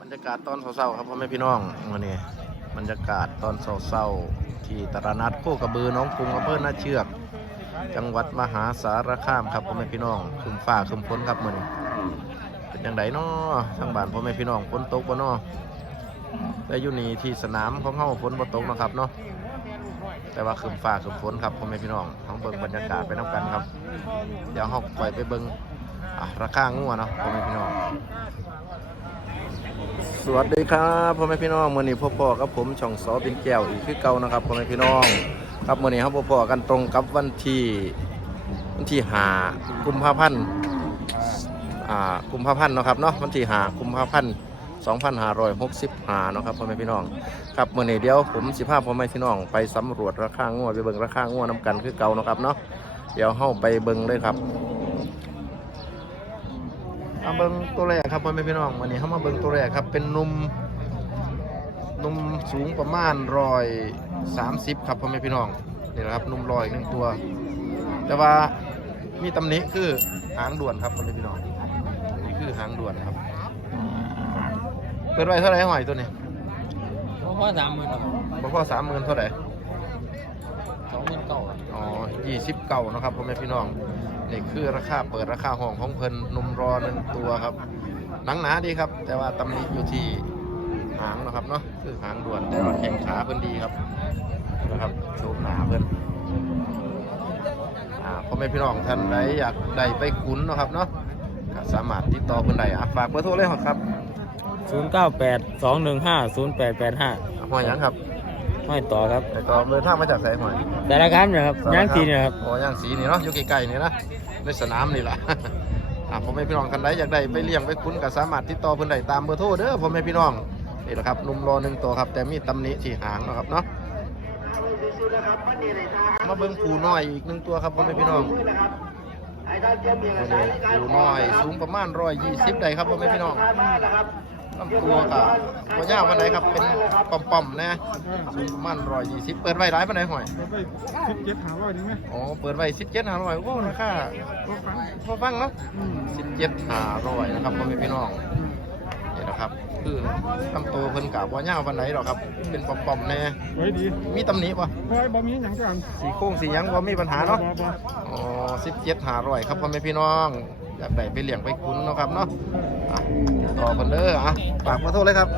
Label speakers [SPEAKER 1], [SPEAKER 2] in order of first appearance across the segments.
[SPEAKER 1] รยากาศตอนเช้าๆครับพ่อแม่พี่น้องวันนี้บรรยากาศตอนเช้าๆที่ตลาดนัดโคกระบือน้องกรุงอำเภอนาเชือกจังหวัดมหาสารคามครับพ่อแม่พี่น้องครึ้มฟ้าครึ้มฝนครับมื้อนี้เป็นจังไดน้อทางบ้านพ่อแม่พี่น้องฝนตกบ่น้อแต่อยู่นี่ที่สนามของเฮาฝนบ่ตกนะครับเนาะแต่ว่าครึ้มฟ้าครึ้มฝนครับพ่อแม่พี่น้องเฮาเบิ่งบรรยากาศไปนํกันครับเดี๋ยวเฮาไปเบิ่งราคางัวเนาะพ่อแม่พี่น้องสวัสดีครับพ่อแม่พี่น้องมื้อนี้พ่อกับผมช่องสอเป็นแก้วอีกคือเก่านะครับพ่อแม่พี่น้องครับมื้อนี้ครับพ่อกันตรงกับวันที่5กุมภาพันธ์กุมภาพันธ์เนาะครับเนาะวันที่5กุมภาพันธ์2565เนาะครับพ่อแม่พี่น้องครับมื้อนี้เดี๋ยวผมสิพาพ่อแม่พี่น้องไปสำรวจราคางัวไปเบิ่งราคางัวนํกันคือเก่าเนาะครับเนาะเดี๋ยวเฮาไปเบิ่งเลยครับมาเบิ้งตัวแรกครับพ่อแม่พี่น้องวันนี้เขามาเบิ้งตัวแรกครับเป็นนุ่มสูงประมาณ130ครับพ่อแม่พี่น้องนี่แหละครับนุ่มลอยหนึ่งตัวแต่ว่ามีตำหนิคือหางด่วนครับพ่อแม่พี่น้องนี่คือหางด่วนครับเปิดไว้เท่าไหร่หอยตัวนี้
[SPEAKER 2] พ่อ30,000ครับ
[SPEAKER 1] พ่อ30,000เท่าไหร่
[SPEAKER 2] 29,000
[SPEAKER 1] อ๋อ29นะครับพ่อแม่พี่น้องนี่คือราคาเปิดราคาห้องของเพิ่นนุ่มรอหนึ่งตัวครับหนังหนาดีครับแต่ว่าตำหนิอยู่ที่หางนะครับเนาะคือหางด่วนแต่ว่าแข้งขาเพิ่นดีครับนะครับโชว์หนาเพิ่นพ่อแม่พี่น้องท่านใดอยากได้ไปคุ้นนะครับเนาะสามารถติดต่อเพิ่นได้ฝากเบอร์โทรเลยครับ
[SPEAKER 2] 0982150885
[SPEAKER 1] หอยยังครับ
[SPEAKER 2] ห้อยต่อครับ
[SPEAKER 1] แต่ก็เดินทางมาจากไสหอย
[SPEAKER 2] แต่ละครั้งนะครับย่างสีเนี่ยครับ
[SPEAKER 1] อ๋อย่างสีนี่เนาะอยู่ใกล้ๆนี่นะในสนามนี่แหละพ่อแม่พี่น้องท่านใดอยากได้ไปเลี้ยงไปคุ้นก็สามารถติดต่อเพิ่นได้ตามเบอร์โทรเด้อพ่อแม่พี่น้องนี่แหละครับนุ่มรอหนึ่งตัวครับแต่มีตำหนิที่หางนะครับเนาะมาเบิ่งปูน้อยอีกหนึ่งตัวครับพ่อแม่พี่น้องปูน้อยสูงประมาณ120ได้ครับพ่อแม่พี่น้องลำตัวกับตัวยาววันไหนครับเป็นป่อมๆนะสูงประมาณ120เปิดไว้หลายวันไหนหอย
[SPEAKER 3] 17,500นี่ไหม
[SPEAKER 1] อ๋อเปิดไว้17,500โอ้ราคาพอฟังเนาะ17,500นะครับพ่อแม่พี่น้องนี่นะครับคือลำตัวเพิ่นกับว่ายาววันไหนหรอกครับเป็นป่อมๆแน่
[SPEAKER 3] ไว้ดี
[SPEAKER 1] มีตำหนิป่ะ
[SPEAKER 3] บ่มีหยังกัน
[SPEAKER 1] สีโค้งสียังบ่มีปัญหาเนาะอ๋อ17,500ครับพ่อแม่พี่น้องอยากได้ไปเลี้ยงไปคุ้นเนาะครับเนาะต่อเพิ่นเด้อฝากมาโทรเลยครับ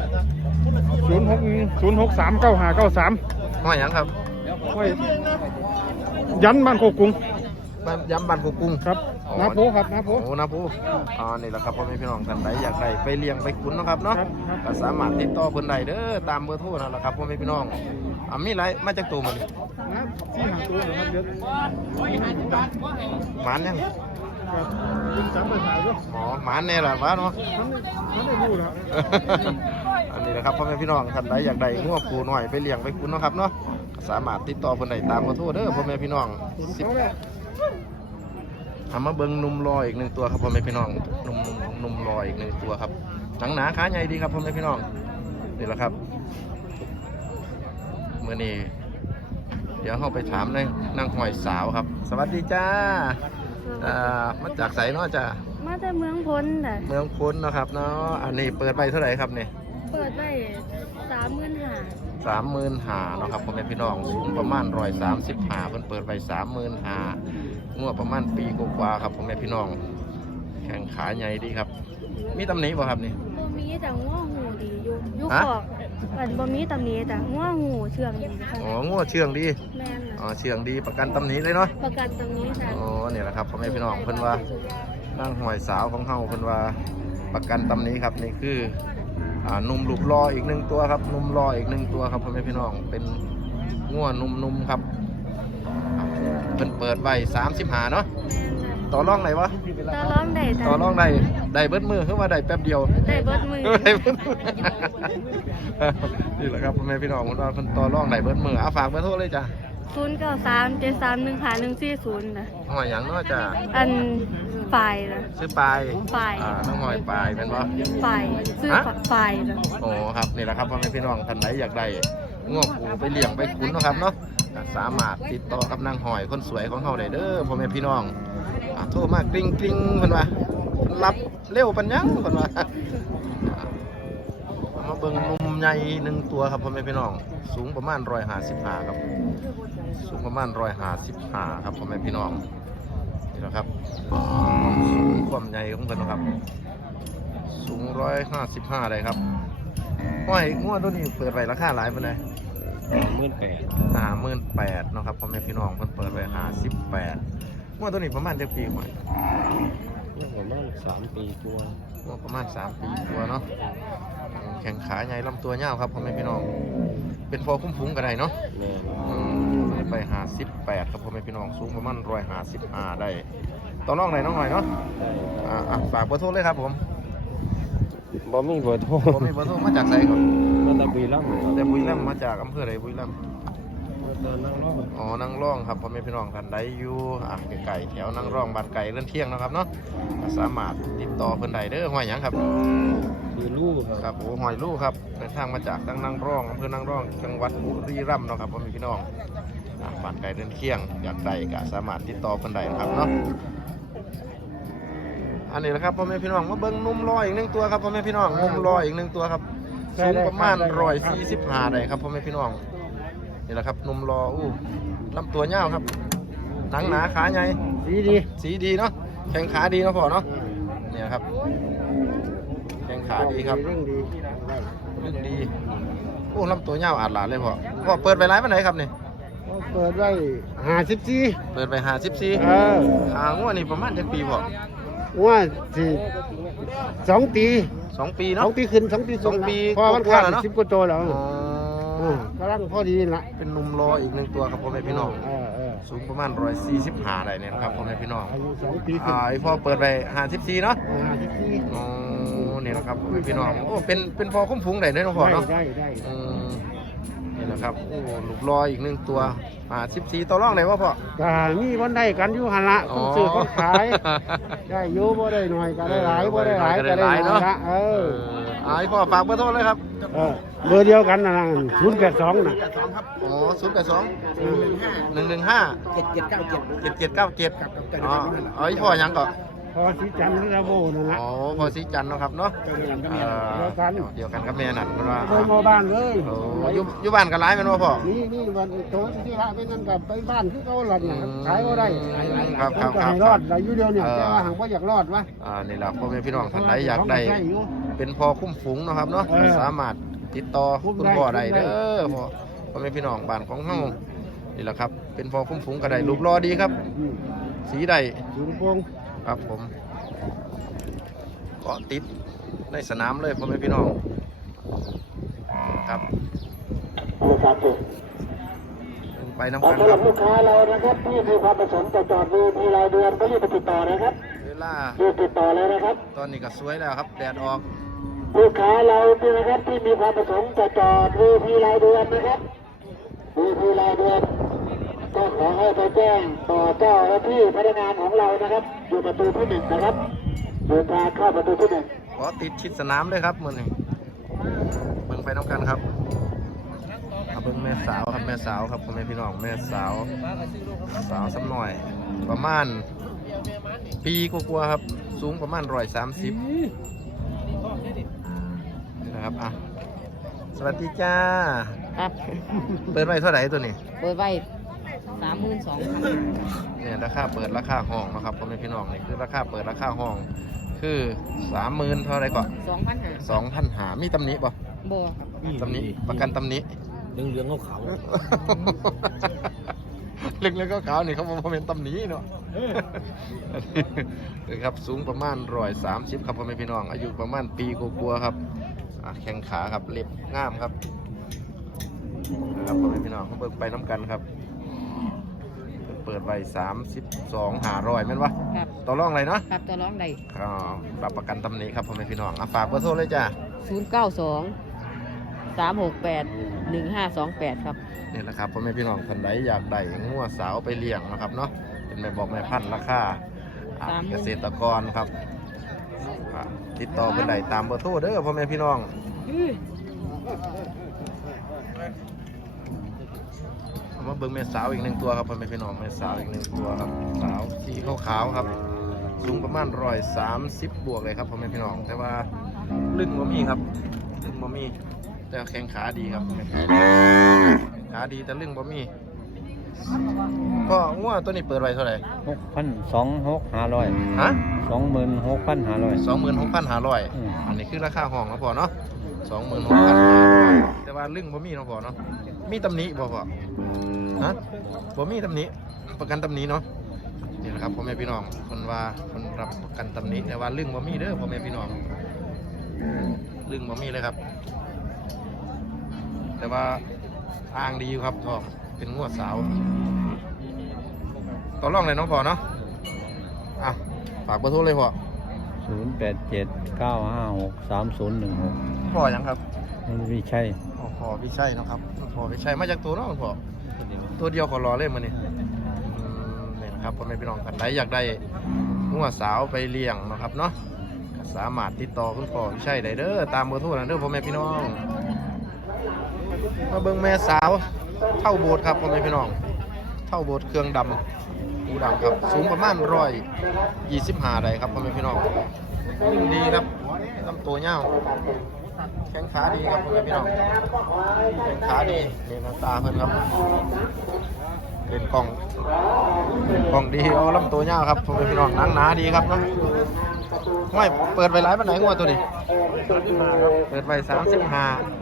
[SPEAKER 3] 06639593
[SPEAKER 1] ห้อยหยังครับ
[SPEAKER 3] ห้อยยันบ้านโคกรุง
[SPEAKER 1] ย้ำบ้านโคกรุง
[SPEAKER 3] ครับนาโพครับนาโพ
[SPEAKER 1] โอ้นาโพนี่แหละครับพ่อแม่พี่น้องท่านใดอยากได้ไปเลี้ยงไปคุ้นเนาะครับเนาะก็สามารถติดต่อเพิ่นได้เด้อตามเบอร์โทรนั่นแหละครับพ่อแม่พี่น้องมีหลายมาจากตัวมัน
[SPEAKER 3] นะ4-5ตัวนะครับเดี๋ยว
[SPEAKER 1] หมานยัง
[SPEAKER 3] ครับคุณจำไปถ่ายด้วย
[SPEAKER 1] หมานแน่ล่ะว่าเนาะ
[SPEAKER 3] มันได้รู้แล้ว
[SPEAKER 1] อันนี้นะครับพ่อแม่พี่น้องท่านใดอยากได้งัวปูน้อยไปเลี้ยงไปคุ้นเนาะครับเนาะสามารถติดต่อเพิ่นได้ตามเบอร์โทรเด้อพ่อแม่พี่น้องมาเบิ้งนุ่มลอยอีกหนึ่งตัวครับพ่อแม่พี่น้องนุ่มลอยอีกหนึ่งตัวครับหนังหนาขาใหญ่ดีครับพ่อแม่พี่น้องนี่แหละครับเมื่อนี้เดี๋ยวเราไปถามนางหอยสาวครับสวัสดีจ้ามาจากไสเนาะจ้า
[SPEAKER 4] มาจากเมืองพ้นแต่
[SPEAKER 1] เมืองพ้นนะครับเนาะอันนี้เปิดไปเท่าไหร่ครับเนี่ย
[SPEAKER 4] เปิดไป
[SPEAKER 1] 35,000เนาะครับพ่อแม่พี่น้องสูงประมาณ135เพิ่นเปิดไป35,000งวดประมาณปีกว่าครับพ่อแม่พี่น้องแข้งขาใหญ่ดีครับมีตำหนิบ่ครับนี่
[SPEAKER 4] บ่มีแต่ง้อหูดีอยู่ขอบบ่มีตำหนิแต่ง้อหูเชื่องดี
[SPEAKER 1] ง้อเชื่องดี
[SPEAKER 4] แม่น
[SPEAKER 1] เชื่องดีประกันตำหนิเลยเนาะ
[SPEAKER 4] ประกันตำหนิค่ะ
[SPEAKER 1] นี่แหละครับพ่อแม่พี่น้องเพิ่นว่านั่งหอยสาวของเฮาเพิ่นว่าประกันตำหนิครับนี่คือนุ่มลูกรออีกหนึ่งตัวครับนุ่มรออีกหนึ่งตัวครับพ่อแม่พี่น้องเป็นง้อนุ่มๆครับเพิ่นเปิดไว้35เนาะต่อรองไหนวะ
[SPEAKER 4] ต่อรอง
[SPEAKER 1] ได้เบิดมือคือว่าได้แป๊บเดียว
[SPEAKER 4] ได้เบิดมือ
[SPEAKER 1] นี่แหละครับพ่อแม่พี่น้องเพิ่นต่อรองได้เบิดมือฝากเบอร์โทรเลยจ้ะ
[SPEAKER 4] 0937315140นะ
[SPEAKER 1] หอยหยังเนาะจ้ะ
[SPEAKER 4] อันฝ่ายนะ
[SPEAKER 1] ซื้อปลายน้องหอยปลายเป็นบ่
[SPEAKER 4] ฝ่ายซื้อฝ่ายนะ
[SPEAKER 1] ครับนี่แหละครับพ่อแม่พี่น้องท่านใดอยากได้ง้อปูไปเลี้ยงไปคุ้นนะครับเนาะสามารถติดต่อกับนางหอยคนสวยของเขาได้เด้อพ่อแม่พี่น้องโทรมากริ้งเพิ่นว่ารับเร็วปัญญังเพิ่นว่าใหญ่1ตัวครับพ่อแม่พี่น้องสูงประมาณ155ครับสูงประมาณ155ครับพ่อแม่พี่น้องนี่แหละครับสูงความใหญ่ของเพิ่นนะครับสูง155เลยครับห้อยงัวตัวนี้เปิดไว้ราคาหลายปานใด 58,000เนาะครับพ่อแม่พี่น้องเพิ่นเปิดไว้58งัวตัวนี้ประมาณจักปีห้อย
[SPEAKER 2] ประมาณ3 ปีตัว
[SPEAKER 1] งัวประมาณ3 ปีตัวเนาะแข้งขาใหญ่ลำตัวยาวครับพ่อแม่พี่น้องเป็นพอคุ้มพุงก็ได้เนาะ
[SPEAKER 2] แม่
[SPEAKER 1] ไป58ครับพ่อแม่พี่น้องสูงประมาณ155ได้ต่อรองไหนน้องหน่อยเนาะฝากเบอร์โทรเลยครับผม
[SPEAKER 2] บ่มีเบอร์โทร
[SPEAKER 1] ผมมีเบอร์โทรมาจากไสก่อน
[SPEAKER 2] มันตะบีแล้ว
[SPEAKER 1] แต่บุรีรัมย์มาจากอำเภอใดบุรีรัมย์
[SPEAKER 2] ตอนนั่งรอ
[SPEAKER 1] อ๋อนั่งร่องครับพ่อแม่พี่น้องท่านใดอยู่ไก่แถวนั่งร่องบ้านไก่เลื่อนเที่ยงนะครับเนาะสามารถติดต่อเพิ่นได้เด้อห้อยหยังครับ
[SPEAKER 2] คือลูก
[SPEAKER 1] ครับโอ้หอยลูกครับเดินทางมาจากตั้งนั่งร่องอำเภอนั่งร่องจังหวัดบุรีรัมย์เนาะครับพ่อแม่พี่น้องบ้านไก่เลื่อนเที่ยงอยากได้ก็สามารถติดต่อเพิ่นได้นะครับเนาะอันนี้แหละครับพ่อแม่พี่น้องมาเบิ่งนุ่มรออีก1ตัวครับพ่อแม่พี่น้องนุ่มรออีก1ตัวครับสูงประมาณ145ได้ครับพ่อแม่พี่น้องนี่แหละครับนุ่มรอลำตัวยาวครับหนังหนาขาใหญ่ สีดีเนาะแข้งขาดีเนาะพ่อเนาะเนี่ยครับแข้งขาดีครับเรื่องดีลำตัวยาวอาดหลานเลยพ่อเปิดไปร้านวันไหนครับเนี่ย
[SPEAKER 3] เปิดไว้54
[SPEAKER 1] เปิดไป54หางวดนี่ประมาณจักปีพ่อ
[SPEAKER 3] ว่าสิ2 ปี
[SPEAKER 1] 2 ปีเนาะ
[SPEAKER 3] 2 ปีขึ้น2 ปี
[SPEAKER 1] 2 ปี
[SPEAKER 3] พอมัน
[SPEAKER 1] กว่า
[SPEAKER 3] ขาด
[SPEAKER 1] แล้วเนาะ
[SPEAKER 3] 10 กว่าตัวแล้ว
[SPEAKER 1] อ๋อ
[SPEAKER 3] กำลังพอดีละ
[SPEAKER 1] เป็นนุ่มรออีก1ตัวครับพ่อแม่พี่น้องสูงประมาณ145ได้เนี่ยนะครับพ่อแม่พี่น้อง
[SPEAKER 3] อายุ2 ปีขึ้น
[SPEAKER 1] ไอพ่อเปิดไป54เนาะ
[SPEAKER 3] 54
[SPEAKER 1] อ๋อนี่แหละครับพ่อแม่พี่น้องเป็นพอคุ้มพุงได้ด้วยเนาะพ่อเนาะ
[SPEAKER 3] ได้
[SPEAKER 1] นี่แหละครับลูกรออีก1ตัว14ต่อรองได้ว่าพ่อ
[SPEAKER 3] ก็มีวันได้กันอยู่หั่นละคนซื้อคนขาย ได้อยู่บ่ได้หน่อยก็ได้หลายบ่ได้หลายก็ได้หลายละ
[SPEAKER 1] ไอพ่อฝากเบอร์โทรเลยครับ
[SPEAKER 3] เบอร์เดียวกันนะ082น่ะ
[SPEAKER 1] อ๋อ082 115 7797อ๋อไอพ่อยังก่อน
[SPEAKER 3] พอสีจันทร์ระโบนั่นละ
[SPEAKER 1] อ๋อพ่อสีจันทร์เนาะครับเนาะ
[SPEAKER 3] เดียวกัน
[SPEAKER 1] เดียวกันกับแม่นั่นคุณว่า
[SPEAKER 3] เบอร์หมู่บ้านเลย
[SPEAKER 1] โอ้อยู่บ้านกันหลายแม่นบ่พ่อ
[SPEAKER 3] นี่วันโตที่ละไปนั่นกับไปบ้านคือเขาหลัดน่ะขายบ่ได้
[SPEAKER 1] ครับ
[SPEAKER 3] ก็ให้รอดได้อยู่เดียวเนี่ยแต่ว่าหังบ่อยากรอดวะ
[SPEAKER 1] นี่แหละพ่อแม่พี่น้องท่านใดอยากได้เป็นพอคุ้มฝูงเนาะครับเนาะสามารถติดต่อคุณพ่อได้เด้อพ่อแม่พี่น้องบ้านของเฮานี่แหละครับเป็นพอคุ้มฝูงก็ได้รูปรอดีครับสีใด
[SPEAKER 3] สูงโปง
[SPEAKER 1] ครับผมเกาะติดในสนามเลยพ่อแม่พี่น้องครับไปน้ำกัน
[SPEAKER 3] สำห
[SPEAKER 1] ค
[SPEAKER 3] รั
[SPEAKER 1] รั
[SPEAKER 3] บบ ลูกค้าเรานะครับที่มีความประสงค์จะจอดดูมีรายเดือนก็รีบไปติดต่อนะครับ
[SPEAKER 1] เวลา
[SPEAKER 3] รีบติดต่อเลยนะครับ
[SPEAKER 1] ตอนนี้ก็สวยแล้วครับแดดออก
[SPEAKER 3] ลูกค้าเราที่นะครับที่มีความประสงค์จะจอดดูมีรายเดือนนะครับดูมีรายเดือนก็ขอให้ไปแจ้งต่อเจ้าหน้าที่พนักงานของเรานะครับอยู่ประตูที่1นะครับเดินทางเข้าประตูที่1
[SPEAKER 1] เกาะติดชิดสนามเลยครับมือนี้เบิ่งไปน้ำกันครับเอาเบิ่งแม่สาวครับแม่สาวครับพ่อแม่พี่น้องแม่สาวสักหน่อย ประมาณปีกว่าๆครับสูงประมาณ130นะครับสวัสดีจ้า
[SPEAKER 5] ครับ
[SPEAKER 1] เปิดไว้เท่าไหร่ตัวนี้
[SPEAKER 5] เปิดไว้32,000
[SPEAKER 1] เนี่ยราคาเปิดราคาห้องนะครับพ่อแม่พี่น้องนี่คือราคาเปิดราคาห้องคือ 30,000เท่าไหรก่อน
[SPEAKER 5] 2,500
[SPEAKER 1] 2,500มีตำหนิบ่
[SPEAKER 5] บ่ครับ
[SPEAKER 1] ตำหนิประกันตำหนิ
[SPEAKER 2] เหลืองๆขาว
[SPEAKER 1] เล็กๆก็ขาวนี่เขาบอกเป็นตำหนิเนาะครับสูงประมาณ130ครับพ่อแม่พี่น้องอายุประมาณปีกว่าๆครับแข้งขาครับเล็บงามครับนะครับพ่อแม่พี่น้องเขาเบิกไปน้ำกันครับเปิดไว้32,500แม่นวะ
[SPEAKER 5] ครับ
[SPEAKER 1] ต่อรองอะไรเนาะ
[SPEAKER 5] ครับตัวร้องได้
[SPEAKER 1] รับประกันตำหนิครับพ่อแม่พี่น้องฝากเบอร์โทรเลยจ้า
[SPEAKER 5] 092 368 1528 ครับ
[SPEAKER 1] นี่แหละครับพ่อแม่พี่น้องคนใดอยากได้งัวสาวไปเลี้ยงนะครับเนาะเป็นแม่บอกแม่พันธุ์ราคาเกษตรกรครับติดต่อคนใดตามเบอร์โทรเด้อพ่อแม่พี่น้องเอามาเบิ่งแม่สาวอีก1ตัวครับพ่อแม่พี่น้องแม่สาวอีก1ตัวครับสาวสีขาวๆครับสูงประมาณ130บวกเลยครับพ่อแม่พี่น้องแต่ว่าลึกบ่มีครับลึกบ่มีแต่แข้งขาดีครับขาดีแต่เรื่องบ่มีก็งัวตัวนี้เปิดไว้เท่าไหร่
[SPEAKER 2] 6,200
[SPEAKER 1] ฮะ
[SPEAKER 2] 26,500
[SPEAKER 1] 26,500
[SPEAKER 2] อืม
[SPEAKER 1] อันนี้คือราคาห้องนะพ่อเนาะ26,500แต่ว่าลึงบ่มีเนาะพ่อเนาะมีตำหนิบ่พ่อฮะบ่มีตำหนิประกันตำหนิเนาะนี่นะครับพ่อแม่พี่น้องคนว่าคนรับประกันตำหนิแต่ว่าลึงบ่มีเด้อพ่อแม่พี่น้องลึงบ่มีเลยครับ แต่ว่าอ้างดีอยู่ครับพ่อเป็นงวดสาวต่อรองเลยน้องพ่อเนาะอ่ะฝากเบอร์โทรเลยพ่อ
[SPEAKER 2] 0879563016
[SPEAKER 1] พ่อยังครับ
[SPEAKER 2] มันวิชัย
[SPEAKER 1] พ่อพี่ชัยเนาะครับพ่อพี่ชัยมาจากตัวเนาะพ่อตัวเดียวขอรอเล่นมานี่นี่นะครับพ่อแม่พี่น้องท่านใดอยากได้งวดสาวไปเลี้ยงเนาะครับเนาะก็สามารถติดต่อคุณพ่อพี่ชัยได้เด้อตามเบอร์โทรนั่นเด้อพ่อแม่พี่น้องมาเบิ่งแม่สาวเท่าโบสถ์ครับพ่อแม่พี่น้องเท่าโบสถ์เครื่องดำหูดำครับสูงประมาณ125ได้ครับพ่อแม่พี่น้องยิ่งดีครับลำตัวยาวแข้งขาดีครับพ่อแม่พี่น้องแข้งขาดีนี่หน้าตาเพิ่นครับเป็นกล่องดีเอาลำตัวยาวครับพ่อแม่พี่น้องหนังหนาดีครับเนาะไม่เปิดไว้หลายปานไหนงวดตัวนี้เปิดไว้35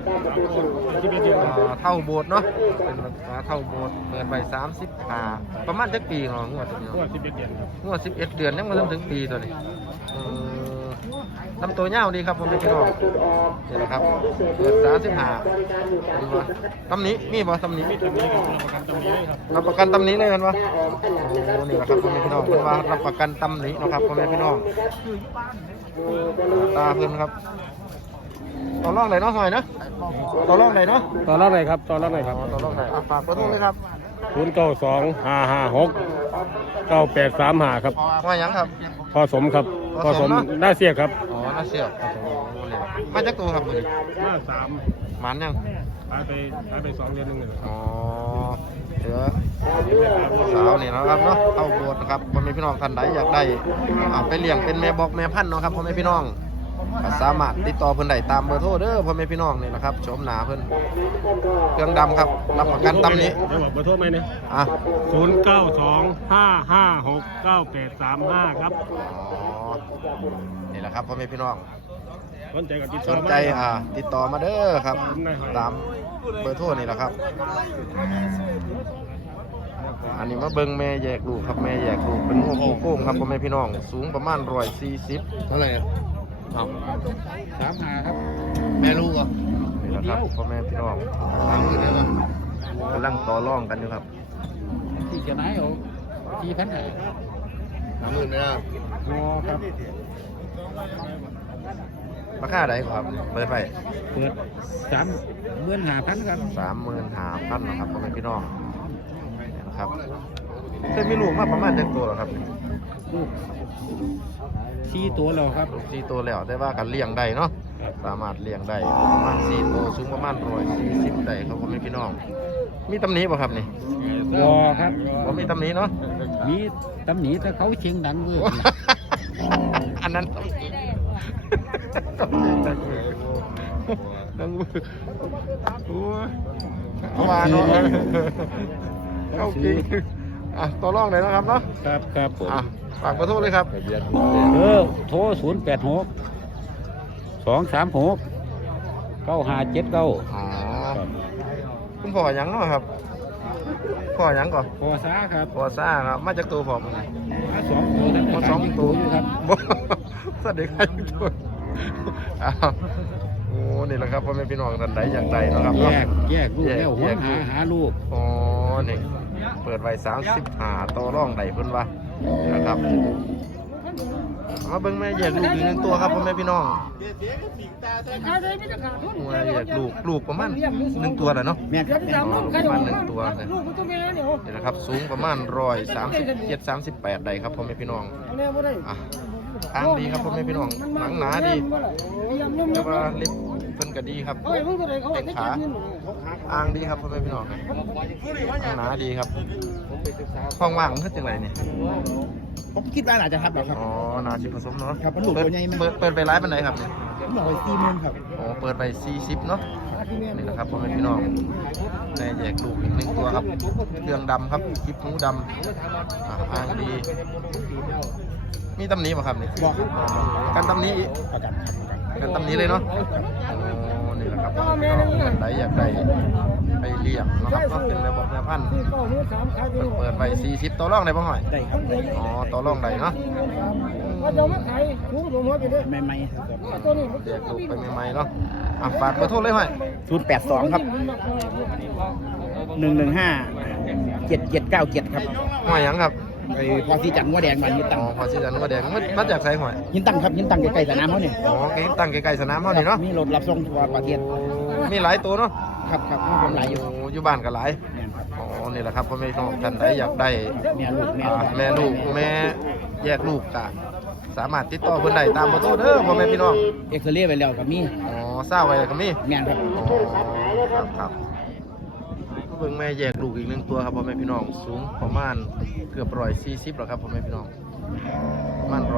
[SPEAKER 1] เท่าโบสถ์เนาะเป็นราคาเท่าโบสถ์เปิดไว้35ประมาณจักปีเหรองวดตัวนี้งวด11 เดือนยังมาถึงปีตัวนี้ลำตัวยาวดีครับผมเป็นพี่น้องนี่แหละครับเปิด35ตำหนิมีบ่ตำหนิรับประกันตำหนิเลยกันวะโอ้นี่แหละครับผมเป็นพี่น้องเพิ่นว่ารับประกันตำหนินะครับผมเป็นพี่น้องตาเพิ่นครับต่อรองไหนเนาะหน่อยนะต่อรองไหนเนาะ
[SPEAKER 2] ต่อรับเลยครับต่อรับเลยครับ
[SPEAKER 1] ต่อรองไหนฝากเบอร์โทรเลยครับ
[SPEAKER 2] 0925569835ครับ
[SPEAKER 1] ว่าหยังครับ
[SPEAKER 2] พอสมครับ
[SPEAKER 1] พอสมเนอะ
[SPEAKER 2] ได้เสียครับ
[SPEAKER 1] อ๋อน่าเสียบโอ้นี่มาจากตัวครับมื้อนี้
[SPEAKER 2] 53
[SPEAKER 1] หมันยัง
[SPEAKER 2] หายไป2 เดือนนึงเลย
[SPEAKER 1] อ๋อเหลือสาวนี่นะครับเนาะเต้าโบสถ์นะครับพ่อแม่พี่น้องท่านใดอยากได้ไปเลี้ยงเป็นแม่บอกแม่พันธุ์เนาะครับพ่อแม่พี่น้องก็สามารถติดต่อเพิ่นได้ตามเบอร์โทรเด้อพ่อแม่พี่น้องนี่นะครับชมหนาเพิ่นเครื่องดำครับรับประกันตำนี้
[SPEAKER 2] เดี๋ยวบอกเบอร์โทรไหมเนี่ย
[SPEAKER 1] อ่ะ
[SPEAKER 2] 0925569835ครับ
[SPEAKER 1] อ๋อนี่แหละครับพ่อแม่พี่น้อง
[SPEAKER 2] สนใจกับติด
[SPEAKER 1] ส
[SPEAKER 2] ต่อน
[SPEAKER 1] ใจติดต่อมาเด้อครับตามเบอร์โทรนี่แหละครับอันนี้มาเบิ่งแม่แยกลูกครับแม่แยกลูกเป็นหัวโค้งครับพ่อแม่พี่น้องสูงประมาณ140
[SPEAKER 2] เท่าไหร่ครับ35ครับแม่ลูกอ่ะ
[SPEAKER 1] นี่แหละครับพ่อแม่พี่น้องกำลังต่อรองกันอยู่ครับ
[SPEAKER 2] ที่จะไหนเอาที่พันไหน
[SPEAKER 1] 30,000ไม่ได้
[SPEAKER 2] งอครับ
[SPEAKER 1] ราคาใดครับเปิดไป
[SPEAKER 2] เปิด35,000ครับ
[SPEAKER 1] 35,000นะครับพ่อแม่พี่น้องนี่นะครับเคยมีลูกมาประมาณจักตัวแล้วครับ
[SPEAKER 2] ลูก4 ตัวแล้วครับ
[SPEAKER 1] ลูก4ตัวแล้วแต่ว่ากันเลี้ยงได้เนาะสามารถเลี้ยงได้ประมาณ4ตัวสูงประมาณ140ได้ครับพ่อแม่พี่น้องมีตำหนิป่ะครับนี่
[SPEAKER 2] งอครับ
[SPEAKER 1] ผมมีตำหนิเนาะ
[SPEAKER 2] มีตำหนิแต่เขาเชียงดังเว้ย
[SPEAKER 1] อันนั้นต้องจังเลยดังมือโอ้ยเอามาเนาะเข้าจริงต่อรองเลยนะครับเนาะ
[SPEAKER 2] ครับครับผม
[SPEAKER 1] ฝากขอโทษเลยครับ
[SPEAKER 2] โทร086 236 9579
[SPEAKER 1] อ๋อคุณพ่อหยังเนาะครับพ่อหยังก่อน
[SPEAKER 2] พอซาครับ
[SPEAKER 1] พ่อซ่าครับมาจากตัวผม
[SPEAKER 2] มา2 ตัวนั้น
[SPEAKER 1] พ่อ2 ตัว
[SPEAKER 2] อยู่ครับ
[SPEAKER 1] บ่สวัสดีครับทุกโอ้นี่แหละครับพ่อแม่พี่น้องท่านใดอยากได้นะครับ
[SPEAKER 2] แย
[SPEAKER 1] เนาะ
[SPEAKER 2] กลูกแล้วหวงหาลูก
[SPEAKER 1] อ๋อนี่เปิดไว้35ต่อรองได้เพิ่นว่านะครับมาเบิ่งแม่แยกลูกอีก1ตัวครับพ่อแม่พี่น้องแม่แยกลูกประมาณ1ตัวแหละเนาะ
[SPEAKER 2] แม่ครับ
[SPEAKER 1] ประมาณ1ตัวนี่นะครับสูงประมาณ137 38ได้ครับพ่อแม่พี่น้องอ้างดีครับพ่อแม่พี่น้องหนังหนาดีแต่ว่าเล็บเพิ่นก็ดีครับแข้งขาอ้างดีครับพ่อแม่พี่น้องหนังหนาดีครับห้องว่างมันคือจังไรนี่
[SPEAKER 2] ผมคิดว่าอาจจะทับหรอครับ
[SPEAKER 1] อ๋อหนาสิผสมเนาะ
[SPEAKER 2] ครับมันลูกตัวใหญ่มาก
[SPEAKER 1] เปิดไปไลฟ์เป็นไหนครับเนี่ย
[SPEAKER 2] ผมบอกว่า40,000ครับ
[SPEAKER 1] อ๋อเปิดไป40เนาะนี่แหละครับพ่อแม่พี่น้องแม่แยกลูกอีก1ตัวครับเครื่องดำครับคลิปหูดำอ่างดีมีตำหนิป่ะครับนี่บอกกันตำหนิกันตำหนิเลยเนาะนี่แหละครับใครอยากได้ไปเลี้ยงนะครับก็เป็นแม่บอกแม่พันธุ์เปิดไป40ต่อรองได้บ่หน่อยได้ครับอ๋อต่อรองได้เนาะ
[SPEAKER 2] ใหม่
[SPEAKER 1] เรียกลูกไปใหม่ๆเนาะฝากเบอร์โทรเลยหน่อย
[SPEAKER 2] 082ครับ1157797ครับ
[SPEAKER 1] หอยหยังครับ
[SPEAKER 2] ไอ้พอสีจันทร์หัวแดงบ้านหินตั้ง
[SPEAKER 1] พอสิจันก็แดงมาจากไสหอย
[SPEAKER 2] หินตั้งครับหินตั้งใกล้ๆสนามเขาเนี่ย
[SPEAKER 1] อ๋อตั้งใกล้ๆสนามเฮานี่เนาะ
[SPEAKER 2] มีรถรับส่งทั่วประเทศ
[SPEAKER 1] มีหลายตัวเนาะ
[SPEAKER 2] ครับมีผมหลายอยู่
[SPEAKER 1] อยู่บ้านก็หลาย
[SPEAKER 2] แม่นครับ
[SPEAKER 1] อ๋อนี่แหละครับพ่อแม่พี่น้องท่านใดอยากได้
[SPEAKER 2] แม่ลูก
[SPEAKER 1] แม่ลูกแม่แยกลูกก็สามารถติดต่อเพิ่นได้ตามเบอร์โทรเด้อพ่อแม่พี่น้อง
[SPEAKER 2] เอ็กซเรย์ไปแล้วก็มี
[SPEAKER 1] อ๋อทราบไว้ก็มี
[SPEAKER 2] แม่นครับ
[SPEAKER 1] อ๋อครับเบิ่งแม่แยกลูกอีก1ตัวครับพ่อแม่พี่น้องสูงประมาณเกือบ140แล้วครับพ่อแม่พี่น้องประมาณ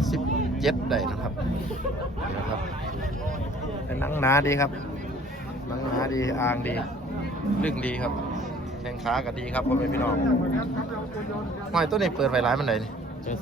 [SPEAKER 1] 137ได้นะครับนี่นะครับเป็นหนังหนาดีครับหนังหนาดีอ่างดีลึกดีครับแข้งขาก็ดีครับพ่อแม่พี่น้องหอยตัวนี้เปิดไว้หลายมันไดนี่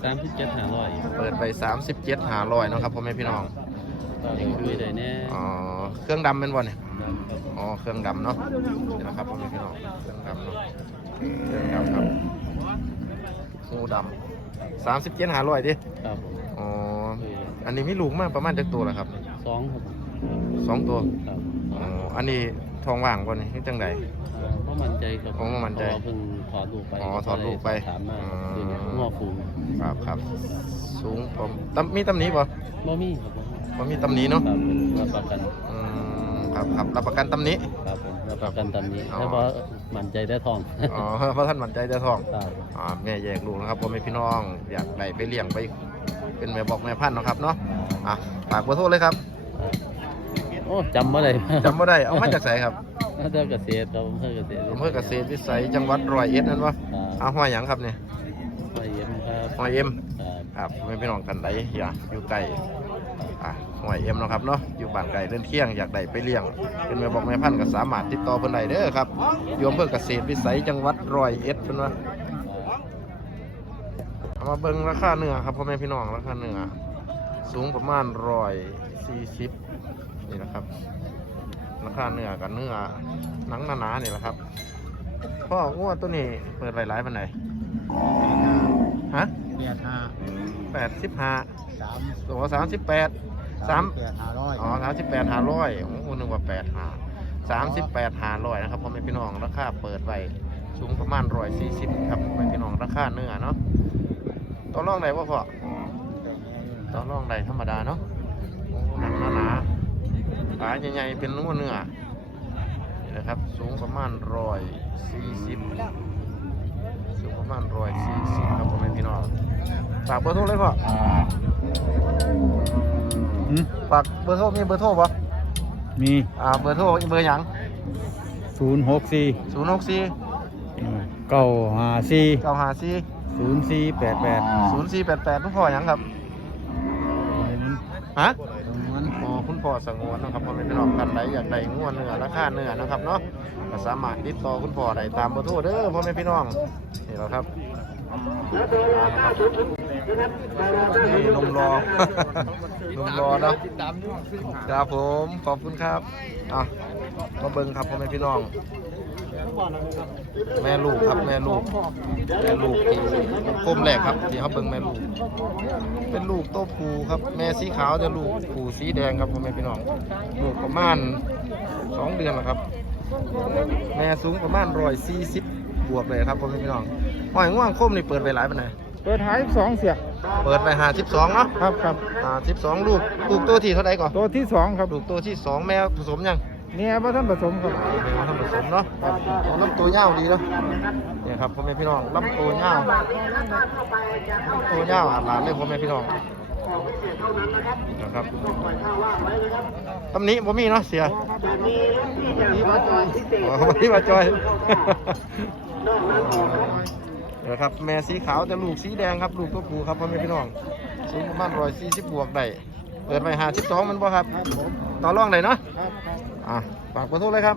[SPEAKER 6] 37,500
[SPEAKER 1] เปิดไป37,500เนาะครับพ่อแม่พี่น้อง
[SPEAKER 6] ต่อเองคุยได้แน่
[SPEAKER 1] อ๋อเครื่องดำเป็นบ่เนี่ยอ๋อเครื่องดำเนาะนี่นะครับพ่อแม่พี่น้องเครื่องดำเนาะเครื่องดำครับงูดำ37,500ดิ
[SPEAKER 6] ครับผม
[SPEAKER 1] อ๋ออันนี้มีลูกมากประมาณจักตัวละครับ
[SPEAKER 6] 2ครับ
[SPEAKER 1] 2 ตัว
[SPEAKER 6] ครับ
[SPEAKER 1] อ๋ออันนี้ทองว่างบ่นี่จังได
[SPEAKER 6] บ่มั่นใจครับ
[SPEAKER 1] อ๋อบ่มั่นใจ
[SPEAKER 6] เพราะว่าเพิ่งถอดลูกไป
[SPEAKER 1] อ๋อถอดลูกไป
[SPEAKER 6] ถามมา
[SPEAKER 1] อืม
[SPEAKER 6] คืองอฟูง
[SPEAKER 1] ครับสูงผมมีตำหนิบ่
[SPEAKER 6] บ่มีครับผม
[SPEAKER 1] บ่มีตำหนิเนาะ
[SPEAKER 6] ครับผมรับประกัน
[SPEAKER 1] ครับรับประกันตำหนิ
[SPEAKER 6] ครับผมรับประกันตามนี้
[SPEAKER 1] อ๋อ
[SPEAKER 6] แล้วพอมั่นใจได้ทอง
[SPEAKER 1] อ๋อเพราะท่านมั่นใจเจ้าทอง
[SPEAKER 6] ครับ
[SPEAKER 1] แม่แยกลูกนะครับพ่อแม่พี่น้องอยากได้ไปเลี้ยงไปเป็นแม่บอกแม่พันธุ์เนาะครับเนาะฝากเบอร์โทรเลยครับ
[SPEAKER 6] โอ้จำบ่ได้
[SPEAKER 1] จำไม่ได้เอามาจากไสครับ
[SPEAKER 6] เจ้าเกษตรครับอำเภอเกษตร
[SPEAKER 1] อำเภอเกษตรวิสัยจังหวัดร้อยเอ็ดนั่นวะ
[SPEAKER 6] ครับ
[SPEAKER 1] ห้อยหยังครับเนี่ย
[SPEAKER 6] ไปเยี่ยมครับ
[SPEAKER 1] ห้อยเอ็ม
[SPEAKER 6] ครับ
[SPEAKER 1] ครับพ่อแม่พี่น้องกันใดอยากอยู่ไกลห้อยเอ็มเนาะครับเนาะอยู่บ้านไกลเดินเที่ยงอยากได้ไปเลี้ยงเป็นแม่บอกแม่พันธุ์ก็สามารถติดต่อเพิ่นได้เด้อครับอยู่อำเภอเกษตรวิสัยจังหวัดร้อยเอ็ดเพิ่นว่า เอามาเบิ่งราคาเนื้อครับพ่อแม่พี่น้องราคาเนื้อสูงประมาณ140นี่นะครับราคาเนื้อกับเนื้อหนังหนาๆนี่แหละครับพ่องัวตัวนี้เปิดไว้หลายปานไหนฮะ85ตัว38 3อ๋อ38,500โอ้นึกว่า85 38,500นะครับพ่อแม่พี่น้องราคาเปิดไว้สูงประมาณ140ครับพ่อแม่พี่น้องราคาเนื้อเนาะต่อรองได้บ่พ่อต่อรองได้ธรรมดาเนาะโอ้หนังหนาๆขาใหญ่ๆเป็นเนื้อนี่นะครับสูงประมาณ140สูงประมาณ140ครับพ่อแม่พี่น้องฝากเบอร์โทรเลยพ่อฝากเบอร์โทรมีเบอร์โทรป่ะ
[SPEAKER 2] มี
[SPEAKER 1] เบอร์โทรเบอร์หยัง
[SPEAKER 2] 064
[SPEAKER 1] 064
[SPEAKER 2] 954
[SPEAKER 1] 954
[SPEAKER 2] 0488
[SPEAKER 1] 0488คุณพ่อหยังครับฮะอ๋อคุณพ่อสงวนนะครับพ่อแม่พี่น้องท่านใดอยากได้งวดเนื้อราคาเนื้อนะครับเนาะก็สามารถติดต่อคุณพ่อได้ตามเบอร์โทรเด้อพ่อแม่พี่น้องนี่แหละครับนี่นมรอ นมรอเนาะครับผมขอบคุณครับมาเบิ่งครับพ่อแม่พี่น้อง แม่ลูกครับแม่ลูกที่คมแรกครับที่เขาเบิ่งแม่ลูกเป็นลูกโตผูครับแม่สีขาวจะลูกผูสีแดงครับพ่อแม่พี่น้องลูกประมาณ2 เดือนแล้วครับแม่สูงประมาณ140บวกเลยครับพ่อแม่พี่น้องห้อยง่วงคมนี่เปิดไปหลายปานไหน
[SPEAKER 2] เปิดท้าย2เสีย
[SPEAKER 1] เปิดไป52เนาะ
[SPEAKER 2] ครับ
[SPEAKER 1] 52ลูกตัวที่เท่าไหร่ก่อน
[SPEAKER 2] ตัวที่2ครับ
[SPEAKER 1] ลูกตัวที่2แม่ผสมยัง
[SPEAKER 2] เนี่ยพระท่านผสมครับ
[SPEAKER 1] แม่ทำผสมเนาะลำตัวยาวดีเนาะเนี่ยครับพ่อแม่พี่น้องลำตัวยาวอาหลานเลยพ่อแม่พี่น้องนะครับตำหนิบ่มีเนาะเสียนี่มาจอยนี่มาจอยเดี๋ยวครับแม่สีขาวแต่ลูกสีแดงครับลูกตัวผู้ครับพ่อแม่พี่น้องสูงประมาณ140บวกได้เปิดไป52มันบ่ครับต่อรองได้เนาะฝากเบอร์โทรเลยครับ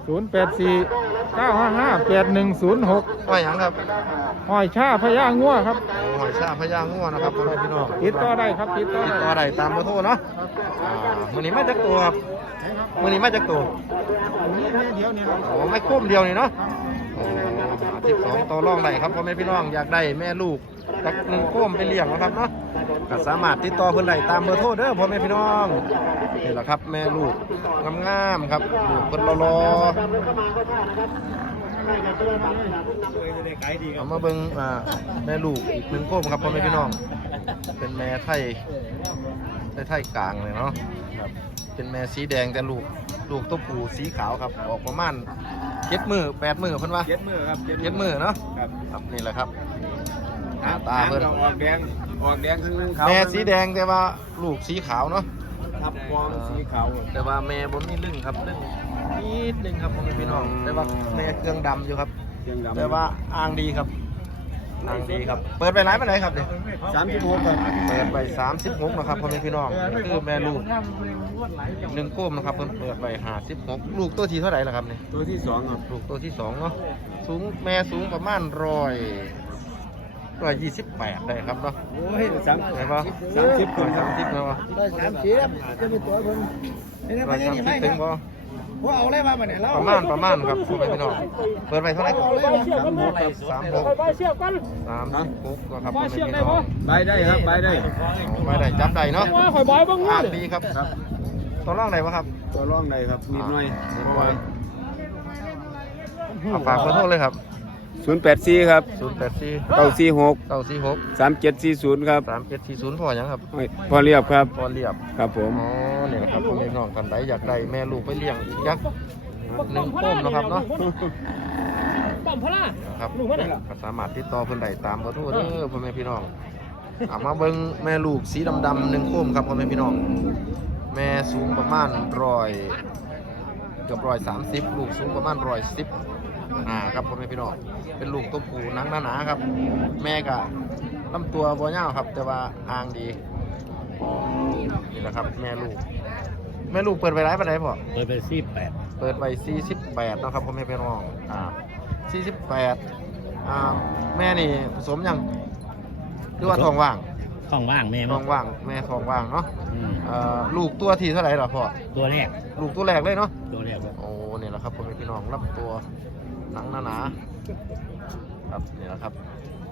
[SPEAKER 2] 0849558106
[SPEAKER 1] ว่าอย่างครับ
[SPEAKER 2] หอยชาพญางัวครับ
[SPEAKER 1] หอยชาพญาง่วนะครับพ่อแม่พี่น้อง
[SPEAKER 2] ติดต่อได้ครับติดต่อ
[SPEAKER 1] ติด
[SPEAKER 2] ได้
[SPEAKER 1] ต่อได้ตามเบอร์โทรเนาะมื้อนี้มาจากตัวครับมื้อนี้มาจากตัว
[SPEAKER 2] เดี๋ยวนี้ครับ
[SPEAKER 1] โอ้ไม่คุ้มเดียวนี่เนาะ12ต่อรองได้ครับพ่อแม่พี่น้องอยากได้แม่ลูกตัก1โค้มไปเลี้ยงนะครับเนาะก็สามารถติดต่อเพิ่นได้ตามเบอร์โทรเด้อพ่อแม่พี่น้องนี่แหละครับแม่ลูกงามๆครับลูกเพิ่นรอๆเอามาเบิ่งแม่ลูกอีก1โค้มครับพ่อแม่พี่น้องเป็นแม่ไทยกลางเลยเนาะครับเป็นแม่สีแดงแต่ลูกตัวผู้สีขาวครับออกประมาณ7 มื้อ8 มื้อเพิ่นว่า
[SPEAKER 2] 7 มื้อครับ
[SPEAKER 1] 7 มื้อเนาะ
[SPEAKER 2] ครับ
[SPEAKER 1] ครับนี่แหละครับหน้าตาเพิ่น
[SPEAKER 2] ออกแดงครึ่งขาว
[SPEAKER 1] แม่สีแดงแต่ว่าลูกสีขาวเนาะ
[SPEAKER 2] ครับฟองสีขาว
[SPEAKER 1] แต่ว่าแม่บนมีลึงครับลึงนิดนึงครับผมพี่น้องแต่ว่าแม่เครื่องดำอยู่ครับ
[SPEAKER 2] เครื่องดำ
[SPEAKER 1] แต่ว่าอ่างดีครับอ่างดีครับเปิดไปร้านไปไหนครับเนี่ย
[SPEAKER 2] 36ครับ
[SPEAKER 1] เปิดไป36นะครับพ่อแม่พี่น้องนี่คือแม่ลูก1โค้มนะครับเพิ่นเปิดไป56ลูกตัวที่เท่าไหร่ล่ะครับเนี่ย
[SPEAKER 2] ตัวที่2ครับ
[SPEAKER 1] ลูกตัวที่2เนาะสูงแม่สูงประมาณ128ได้ครับเนาะ
[SPEAKER 2] โอ้ย
[SPEAKER 1] เห็นปะ
[SPEAKER 2] 30ก่อนครับ
[SPEAKER 1] 30นะวะ
[SPEAKER 2] ได้30จะเป็นตัวเพิ่นนี่นะ
[SPEAKER 1] 130ถึงบ่
[SPEAKER 2] ว่าเอาอะไรมาเนี่ยเรา
[SPEAKER 1] ประมาณครับพ่อแม่พี่น้องเปิดไปเท่าไหร่ครับ36นะครับพ่อแม่พี่น้อง
[SPEAKER 2] ใบได้ครับใบได้
[SPEAKER 1] ไม่ได้จับได้เนาะ
[SPEAKER 2] ข่อยบอยบ้าง
[SPEAKER 1] อ่านดีครับตัวร่องไหนวะครับ
[SPEAKER 2] ตัวร่องได้ครับนิดหน่อย
[SPEAKER 1] นิดหน่อยเอาฝากขอโทษเลยครับ
[SPEAKER 2] 084ครับ
[SPEAKER 1] 084
[SPEAKER 2] 946
[SPEAKER 1] 946
[SPEAKER 2] 3740ครับ
[SPEAKER 1] 3740พ่อยังครับ
[SPEAKER 2] พอเรียบครับ
[SPEAKER 1] พ่อเรียบ
[SPEAKER 2] ครับผม
[SPEAKER 1] อ๋อเนี่ยนะครับพ่อแม่พี่น้องกันใดอยากได้แม่ลูกไปเลี้ยงอีกยักษ์1โค้มนะครับเนาะนะครับก็สามารถติดต่อเพิ่นได้ตามเบอร์โทรเด้อพ่อแม่พี่น้องเอามาเบิ่งแม่ลูกสีดำๆ1โค้มครับพ่อแม่พี่น้องแม่สูงประมาณเกือบ130ลูกสูงประมาณ110ครับพ่อแม่พี่น้องเป็นลูกตัวผู้หนังหนาๆครับ แม่ก็ลำตัวบ่ยาวครับ แต่ว่าอ่างดีนี่แหละครับแม่ลูกเปิดไปร้ายปานใดพ่อ
[SPEAKER 6] เปิดไป48
[SPEAKER 1] เปิดไป48เนาะครับพ่อแม่พี่น้อง48แม่นี่ผสมยังหรือว่าท้องว่าง
[SPEAKER 6] ท้องว่างแม่
[SPEAKER 1] ท้องว่างแม่ท้องว่างเนาะ
[SPEAKER 6] อืม
[SPEAKER 1] ลูกตัวที่เท่าไหร่ล่ะพ่อ
[SPEAKER 6] ตัวแรก
[SPEAKER 1] ลูกตัวแรกเลยเนาะ
[SPEAKER 6] ตัวแรก
[SPEAKER 1] โอ้เนี่ยแหละครับพ่อแม่พี่น้องลำตัวหนังหนาๆครับนี่แหละครับ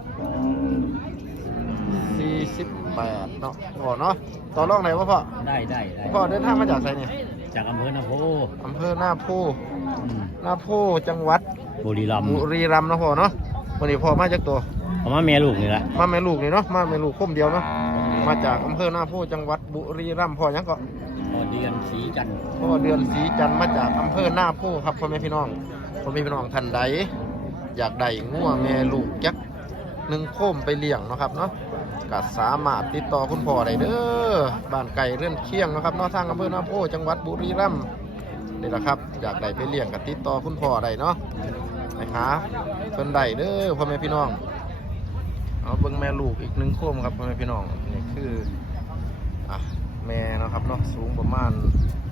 [SPEAKER 1] 48เนาะพ่อเนาะต่อรองไหนวะพ่อ
[SPEAKER 6] ได้
[SPEAKER 1] พ่อเดินทางมาจากไสเนี่ย
[SPEAKER 6] จากอำเภอนาโพ
[SPEAKER 1] อำเภอหน้าโพ
[SPEAKER 6] อืม
[SPEAKER 1] จังหวัด
[SPEAKER 6] บุรีรัมย์
[SPEAKER 1] บุรีรัมย์เนาะพ่อเนาะวันนี้พ่อมาจากตัว
[SPEAKER 6] เอามาแม่ลูกนี่แหละ
[SPEAKER 1] มาแม่ลูกนี่เนาะมาแม่ลูกคมเดียวเนาะมาจากอำเภอหน้าโพจังหวัดบุรีรัมย์พ่อยังก็
[SPEAKER 6] พอเดือนสีจันทร์
[SPEAKER 1] พ่อเดือนศรีจันทร์มาจากอำเภอหน้าโพครับพ่อแม่พี่น้องท่านใดอยากได้งัวแม่ลูกยักษ์1โค้มไปเลี้ยงเนาะครับเนาะก็สามารถติดต่อคุณพ่อได้เด้อบ้านไก่เรือนเคียงเนาะครับเนาะทางอำเภอหน้าโพจังหวัดบุรีรัมย์นี่แหละครับอยากได้ไปเลี้ยงก็ติดต่อคุณพ่อได้เนาะนะครับเพิ่นได้เด้อพ่อแม่พี่น้องเอาเบิ่งแม่ลูกอีก1โค้มครับพ่อแม่พี่น้องนี่คือแม่เนาะครับเนาะสูงประมาณ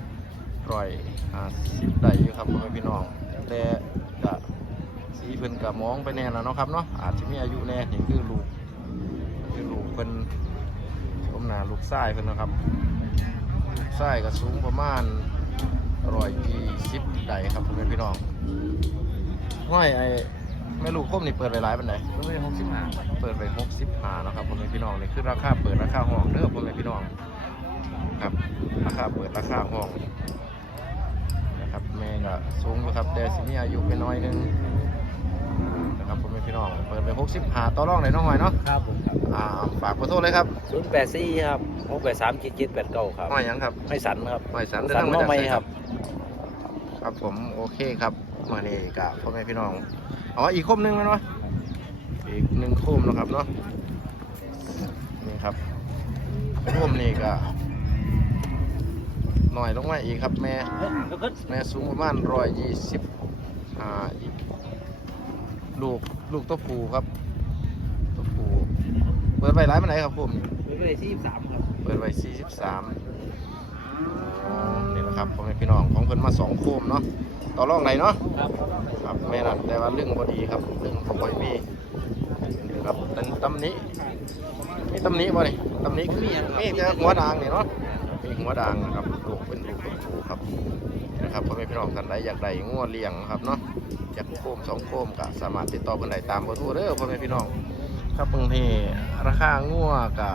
[SPEAKER 1] 150ได้อยู่ครับพ่อแม่พี่น้องแต่ก็สีเพิ่นก็มองไปแน่แล้วเนาะครับเนาะอาจจะมีอายุแน่นี่คือลูกเพิ่นชมหน้าลูกชายเพิ่นนะครับลูกชายก็สูงประมาณ120ได้ครับพ่อแม่พี่น้องห้อยแม่ลูกคมนี่เปิดไปหลายปานใด
[SPEAKER 2] ตัวนี้65
[SPEAKER 1] เปิดไป65นะครับพ่อแม่พี่น้องนี่คือราคาเปิดราคาห้องเด้อพ่อแม่พี่น้องครับราคาเปิดราคาห้องนะครับแม่ก็สูงอยู่ครับแต่สิมีอายุไปหน่อยนึงนะครับพ่อแม่พี่น้องเปิดไป65ต่อรองได้น้องหอยเนาะ
[SPEAKER 6] ครับผมครับ
[SPEAKER 1] ฝากเบอร์โทรเลยครับ
[SPEAKER 6] 084ครับ6837789ครับ
[SPEAKER 1] หอยหยังครับ
[SPEAKER 6] ไม่สันครับ
[SPEAKER 1] หอยสัน
[SPEAKER 6] สันน้องไม้ครับ
[SPEAKER 1] ครับผมโอเคครับมานี่กับพ่อแม่พี่น้องอีกคมหนึงแล้วเนาะอีก1โคมนะครับเนาะนี่ครับโคมนี่ก็หน่อยลงมาอีกครับแม่สูงประมาณลูกตัวผู้ครับตัวผู้เปิดไว้ร้ายมันไหนครับผม
[SPEAKER 6] เปิดไป43ครับ
[SPEAKER 1] เปิดไว้43นี่แหละครับนะครับพ่อแม่พี่น้องของเพิ่นมา2โคมเนาะต่อรองไหนเนาะครับแม่นั่นแต่ว่าเรื่องบ่ดีครับเรื่องบ่ค่อยมีครับเป็นตำหนิมีตำหนิบ่นี่ตำหนิคือมีแต่หัวด่างนี่เนาะมีหัวด่างนะครับลูกเป็นลูกตัวผู้ครับนะครับพ่อแม่พี่น้องท่านใดอยากได้งัวเลี้ยงครับเนาะอยากโคม2โคมก็สามารถติดต่อเพิ่นได้ตามเบอร์โทรเด้อพ่อแม่พี่น้องครับบางทีราคางัวก็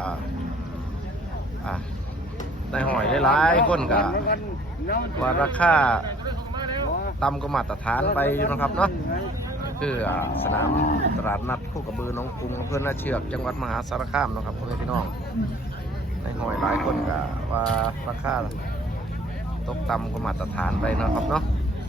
[SPEAKER 1] ในหอยหลายๆคนก็ว่าราคาต่ำกว่ามาตรฐานไปอยู่นะครับเนาะคือสนามตลาดนัดโคกระบือน้องกรุงอำเภอนาเชือกจังหวัดมหาสารคามนะครับพ่อแม่พี่น้องในหอยหลายคนก็ว่าราคาตกต่ำกว่ามาตรฐานไปนะครับเนาะ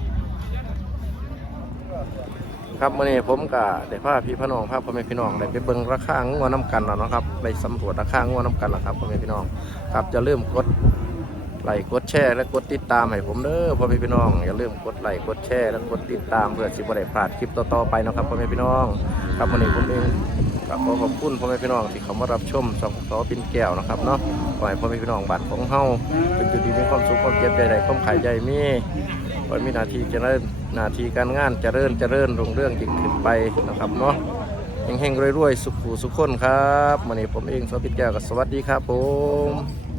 [SPEAKER 1] ครับวันนี้ผมก็ได้พาพี่พี่น้องพาพ่อแม่พี่น้องได้ไปเบิ่งราคางัวน้ำกันแล้วนะครับไปสำรวจราคางัวน้ำกันแล้วครับพ่อแม่พี่น้องครับจะเริ่มกดไลค์กดแชร์และกดติดตามให้ผมเด้อพ่อแม่พี่น้องอย่าลืมกดไลค์กดแชร์และกดติดตามเพื่อสิบ่ได้พลาดคลิปต่อๆไปนะครับพ่อแม่พี่น้องครับวันนี้ผมเองก็ขอขอบคุณพ่อแม่พี่น้องที่เข้ามารับชมช่องสอปิ่นแก้วนะครับเนาะขอให้พ่อแม่พี่น้องบ้านของเฮาเป็นจุดดีมีความสุขความเจ็บใดๆความขายใหญ่มีขอให้มีหน้าที่เจริญหน้าที่การงานเจริญรุ่งเรื่องยิ่งขึ้นไปนะครับเนาะเฮงๆรวยๆสุขหูสุขคนครับวันนี้ผมเองสอปิ่นแก้วก็สวัสดีครับผม